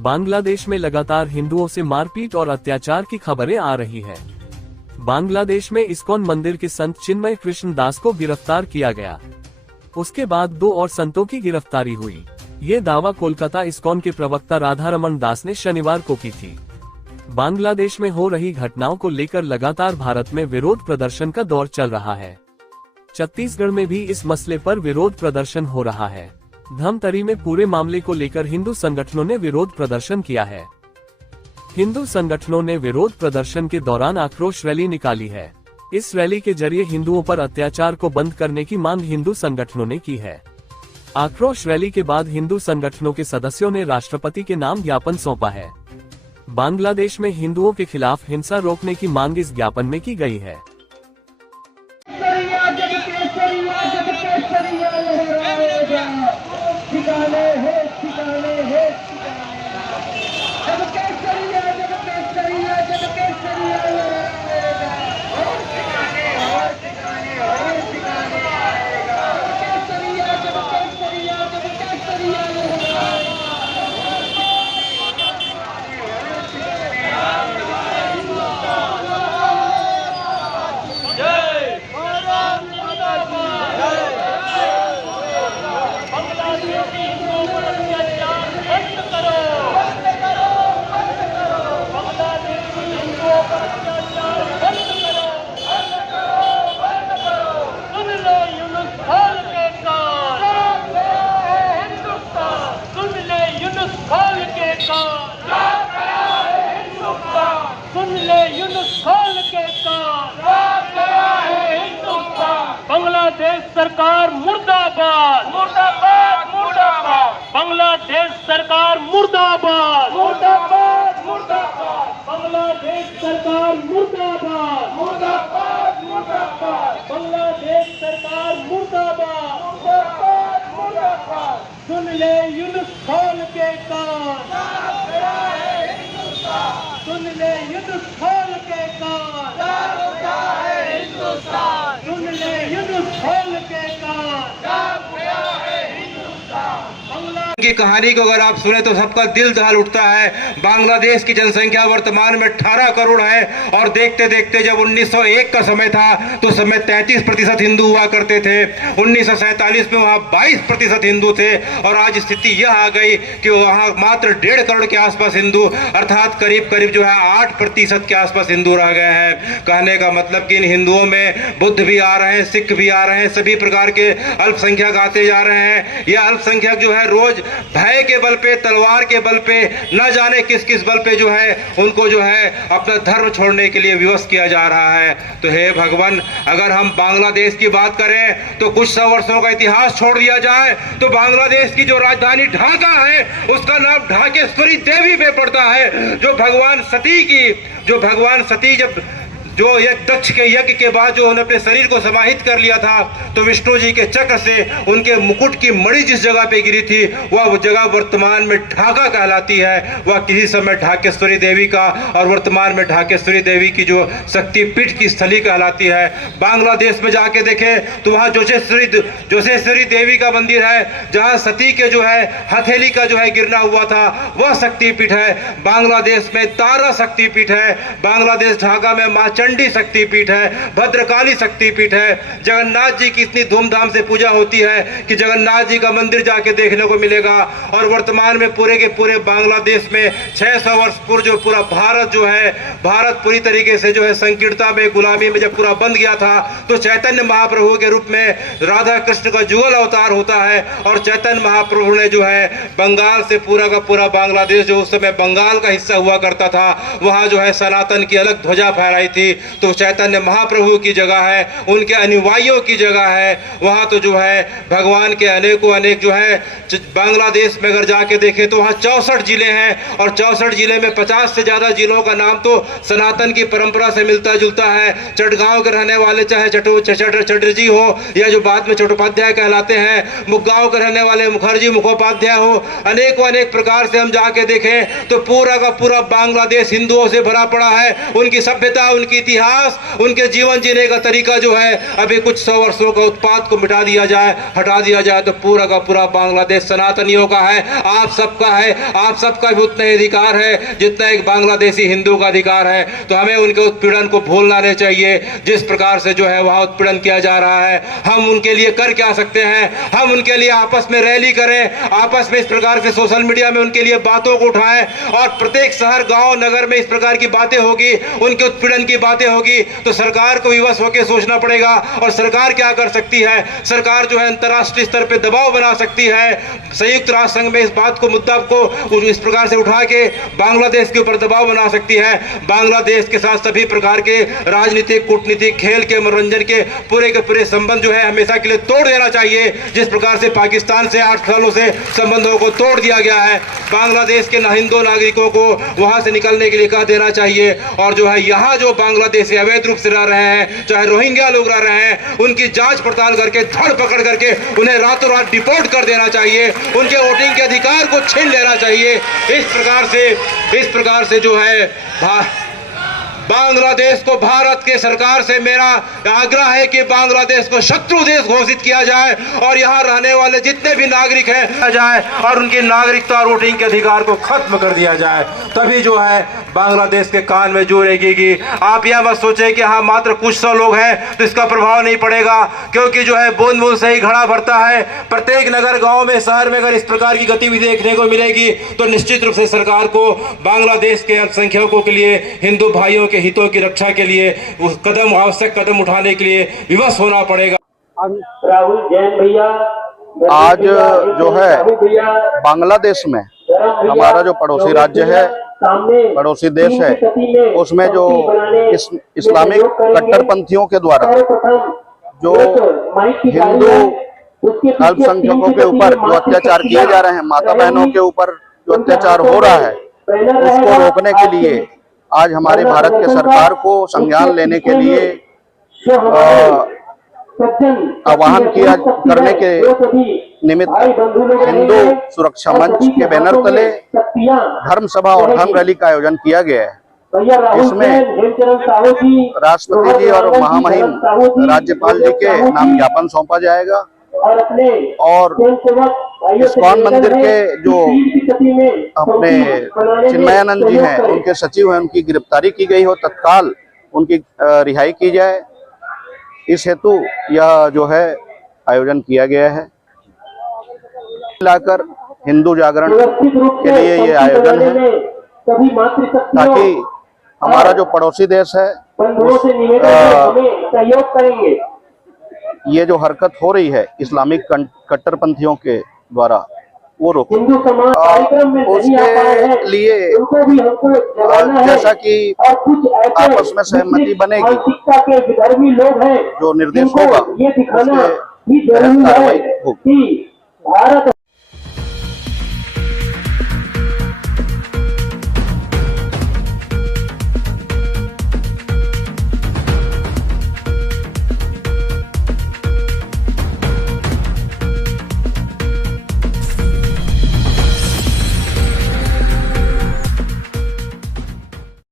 बांग्लादेश में लगातार हिंदुओं से मारपीट और अत्याचार की खबरें आ रही है। बांग्लादेश में इस्कॉन मंदिर के संत चिन्मय कृष्ण दास को गिरफ्तार किया गया। उसके बाद 2 और संतों की गिरफ्तारी हुई। ये दावा कोलकाता इस्कॉन के प्रवक्ता राधारमण दास ने शनिवार को की थी। बांग्लादेश में हो रही घटनाओं को लेकर लगातार भारत में विरोध प्रदर्शन का दौर चल रहा है। छत्तीसगढ़ में भी इस मसले पर विरोध प्रदर्शन हो रहा है। धमतरी में पूरे मामले को लेकर हिंदू संगठनों ने विरोध प्रदर्शन किया है। हिंदू संगठनों ने विरोध प्रदर्शन के दौरान आक्रोश रैली निकाली है। इस रैली के जरिए हिंदुओं पर अत्याचार को बंद करने की मांग हिंदू संगठनों ने की है। आक्रोश रैली के बाद हिंदू संगठनों के सदस्यों ने राष्ट्रपति के नाम ज्ञापन सौंपा है। बांग्लादेश में हिंदुओं के खिलाफ हिंसा रोकने की मांग इस ज्ञापन में की गई है। बांग्लादेश सरकार मुर्दाबाद, मुर्दाबाद, मुर्दाबाद। बांग्लादेश सरकार मुर्दाबाद, मुर्दाबाद, मुर्दाबाद। बांग्लादेश सरकार मुर्दाबाद, मुर्दाबाद, मुर्दाबाद। बांग्लादेश सरकार मुर्दाबाद, मुर्दाबाद, मुर्दाबाद। सुन ले यूनुस खान के कान, सुन ले यूनुस खान के कान, सुन ले यूनुस खान के कान। की कहानी को अगर आप सुने तो सबका दिल दहल उठता है। बांग्लादेश की जनसंख्या वर्तमान में 18 करोड़ है और देखते देखते जब 1901 का समय था तो समय 33% हिंदू हुआ करते थे। 1947 में वहाँ 22% हिंदू थे और आज स्थिति यह आ गई कि वहाँ मात्र 1.5 करोड़ के आसपास हिंदू अर्थात करीब करीब जो है 8% के आसपास हिंदू रह गए हैं। कहने का मतलब कि इन हिंदुओं में बुद्ध भी आ रहे हैं, सिख भी आ रहे हैं, सभी प्रकार के अल्पसंख्यक आते जा रहे हैं। यह अल्पसंख्यक जो है रोज भय के बल पे, तलवार के बल पे, न जाने किस किस बल पे जो है उनको जो है अपना धर्म छोड़ने के लिए विवश किया जा रहा है। तो हे भगवान, अगर हम बांग्लादेश की बात करें तो कुछ 100 वर्षों का इतिहास छोड़ दिया जाए तो बांग्लादेश की जो राजधानी ढाका है उसका नाम ढाकेश्वरी देवी पे पड़ता है। जो भगवान सती जो एक दक्ष के यज्ञ के बाद जो उन्होंने अपने शरीर को समाहित कर लिया था तो विष्णु जी के चक्र से उनके मुकुट की मणि जिस जगह पे गिरी थी वह जगह वर्तमान में ढाका कहलाती है। वह किसी समय ढाकेश्वरी देवी का और वर्तमान में ढाकेश्वरी देवी की जो शक्तिपीठ की स्थली कहलाती है। बांग्लादेश में जाके देखें तो वहाँ जोशेश्वरी देवी का मंदिर है जहाँ सती के जो है हथेली का जो है गिरना हुआ था वह शक्तिपीठ है। बांग्लादेश में तारा शक्तिपीठ है। बांग्लादेश ढाका में माँ चंडी शक्तिपीठ है, भद्रकाली शक्तिपीठ है। जगन्नाथ जी की इतनी धूमधाम से पूजा होती है कि जगन्नाथ जी का मंदिर जाके देखने को मिलेगा। और वर्तमान में पूरे के पूरे बांग्लादेश में 600 वर्ष पूर्व जो पूरा भारत पूरी तरीके से जो है संकीर्णता में, गुलामी में जब पूरा बंद गया था तो चैतन्य महाप्रभु के रूप में राधा कृष्ण का जुगल अवतार होता है और चैतन्य महाप्रभु ने जो है बंगाल से पूरा का पूरा बांग्लादेश जो उस समय बंगाल का हिस्सा हुआ करता था वहां जो है सनातन की अलग ध्वजा फहराई थी। तो चैतन्य महाप्रभु की जगह है, उनके अनुयायियों की जगह है। वहां तो जो है भगवान के अनेक जो है बांग्लादेश में अगर जाके देखें तो वहां 64 जिले हैं और 64 जिले में 50 से ज्यादा जिलों का नाम तो सनातन की परंपरा से मिलता जुलता है। चटगांव के रहने वाले चाहे चटर्जी हो या जो बाद में चट्टोपाध्याय कहलाते हैं, मुक्गांव के रहने वाले मुखर्जी मुखोपाध्याय हो, अनेक प्रकार से हम जाके देखें तो पूरा का पूरा बांग्लादेश हिंदुओं से भरा पड़ा है। उनकी सभ्यता, उनकी इतिहास, उनके जीवन जीने का तरीका जो है अभी कुछ 100 वर्षों का उत्पात को मिटा दिया जाए, हटा दिया जाए तो पूरा का पूरा बांग्लादेश सनातनियों का है, आप सबका है, आप सबका भी उतना ही अधिकार है जितना एक बांग्लादेशी हिंदू का अधिकार है। तो हमें उनके उत्पीड़न को भूलना नहीं चाहिए। जिस प्रकार से जो है वहां उत्पीड़न किया जा रहा है, हम उनके लिए कर क्या सकते हैं? हम उनके लिए आपस में रैली करें, आपस में इस प्रकार से सोशल मीडिया में उनके लिए बातों को उठाएं और प्रत्येक शहर गांव नगर में इस प्रकार की बातें होगी, उनके उत्पीड़न की बातें होगी तो सरकार को विवश होकर सोचना पड़ेगा। और सरकार क्या कर सकती है? सरकार जो है अंतर्राष्ट्रीय स्तर पर दबाव बना सकती है, संयुक्त राष्ट्र संघ में इस बात को मुद्दा को इस प्रकार से उठा के बांग्लादेश के ऊपर दबाव बना सकती है। बांग्लादेश के साथ सभी प्रकार के राजनीतिक, कूटनीतिक, खेल के, मनोरंजन के पूरे संबंध जो है हमेशा के लिए तोड़ देना चाहिए। जिस प्रकार से पाकिस्तान से 8 सालों से संबंधों को तोड़ दिया गया है, बांग्लादेश के हिंदू नागरिकों को वहां से निकलने के लिए कह देना चाहिए। और जो है यहाँ जो बांग्लादेशी अवैध रूप से रह रहे हैं, चाहे रोहिंग्या लोग रह रहे हैं, उनकी जांच पड़ताल करके धड़ पकड़ करके उन्हें रातों रात डिपोर्ट कर देना चाहिए, उनके वोटिंग के अधिकार को छीन लेना चाहिए। इस प्रकार से जो है बांग्लादेश को, भारत के सरकार से मेरा आग्रह है कि बांग्लादेश को शत्रु देश घोषित किया जाए और यहाँ रहने वाले जितने भी नागरिक हैं जाए और उनकी नागरिकता और वोटिंग के अधिकार को खत्म कर दिया जाए। तभी जो है बांग्लादेश के कान में जू रहेगी। आप यह मत सोचें कि हाँ मात्र कुछ 100 लोग हैं तो इसका प्रभाव नहीं पड़ेगा, क्योंकि जो है बूंद बूंद से ही घड़ा भरता है। प्रत्येक नगर, गांव में, शहर में अगर इस प्रकार की गतिविधि देखने को मिलेगी तो निश्चित रूप से सरकार को बांग्लादेश के अल्पसंख्यकों के लिए, हिंदू भाइयों के हितों की रक्षा के लिए उस आवश्यक कदम उठाने के लिए विवश होना पड़ेगा। राहुल जैन भैया, आज जो है बांग्लादेश में हमारा जो पड़ोसी राज्य है, पड़ोसी देश है, उसमें जो इस्लामिक कट्टरपंथियों के द्वारा जो हिंदू अल्पसंख्यकों के ऊपर जो अत्याचार किए जा रहे हैं, माता बहनों के ऊपर जो अत्याचार हो रहा है, उसको रोकने के लिए आज हमारी भारत के सरकार को संज्ञान लेने के लिए आह्वान किया करने के निमित्त हिंदू सुरक्षा मंच के बैनर तले धर्म सभा और धर्म रैली का आयोजन किया गया है, जिसमें राष्ट्रपति जी और महामहिम राज्यपाल जी के नाम ज्ञापन सौंपा जाएगा और इस्कॉन मंदिर के जो अपने चिन्मयानंद जी हैं, उनके सचिव हैं, उनकी गिरफ्तारी की गई हो, तत्काल उनकी रिहाई की जाए। इस हेतु यह जो है आयोजन किया गया है। मिलाकर हिंदू जागरण के लिए ये आयोजन है ताकि हमारा जो पड़ोसी देश है ये जो हरकत हो रही है इस्लामिक कट्टरपंथियों के द्वारा वो रोके। उसके लिए जैसा कि आपस में सहमति बनेगी, जो निर्देश होगा उसके तहत कार्रवाई होगी।